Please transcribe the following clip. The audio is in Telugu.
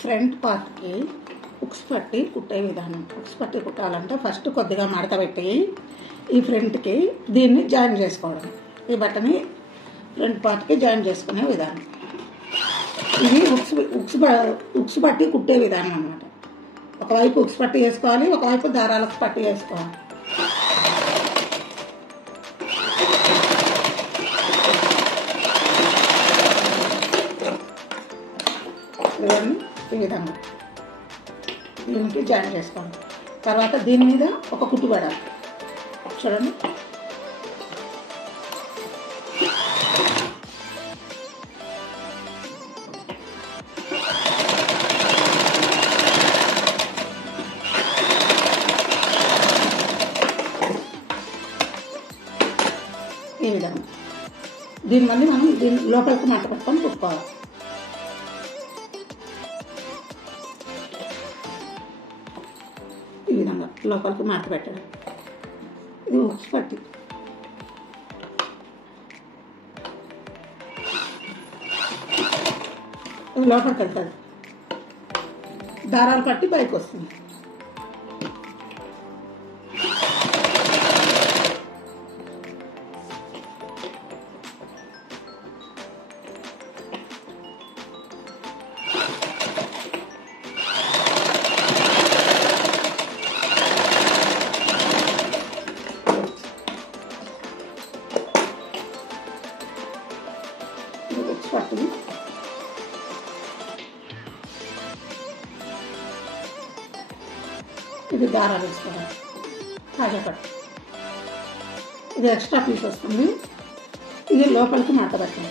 ఫ్రంట్ పార్ట్కి ఉక్స్ పట్టి కుట్టే విధానం. ఉక్స్ పట్టి కుట్టాలంటే ఫస్ట్ కొద్దిగా మడత పెట్టి ఈ ఫ్రంట్కి దీన్ని జాయిన్ చేసుకోవడం. ఈ బట్టని ఫ్రంట్ పార్ట్కి జాయిన్ చేసుకునే విధానం. ఇది ఉక్స్ పట్టి కుట్టే విధానం అన్నమాట. ఒకవైపు ఉక్స్ పట్టి వేసుకోవాలి, ఒకవైపు దారాలకు పట్టి వేసుకోవాలి. ఇవన్నీ ఈ విధంగా దీనికి జాయిన్ చేసుకోండి. తర్వాత దీని మీద ఒక కుట్టు పడాలి. చూడండి, ఈ విధంగా దీనివల్ల మనం దీని లోపలికి మట్ట పెట్టుకొని కుట్టుకోవాలి. ఈ విధంగా లోపలికి మడత పెట్టడం. ఇది ఉక్స్ పట్టి. ఇది లోపలికి వెళ్తుంది, దారాలు పట్టి పైకి వస్తుంది. పట్టుని ఇది దారాలు వేసుకోవాలి. తాజా పట్టు ఇది ఎక్స్ట్రా పీస్ వస్తుంది. ఇది లోపలికి మడత పెట్టాలి.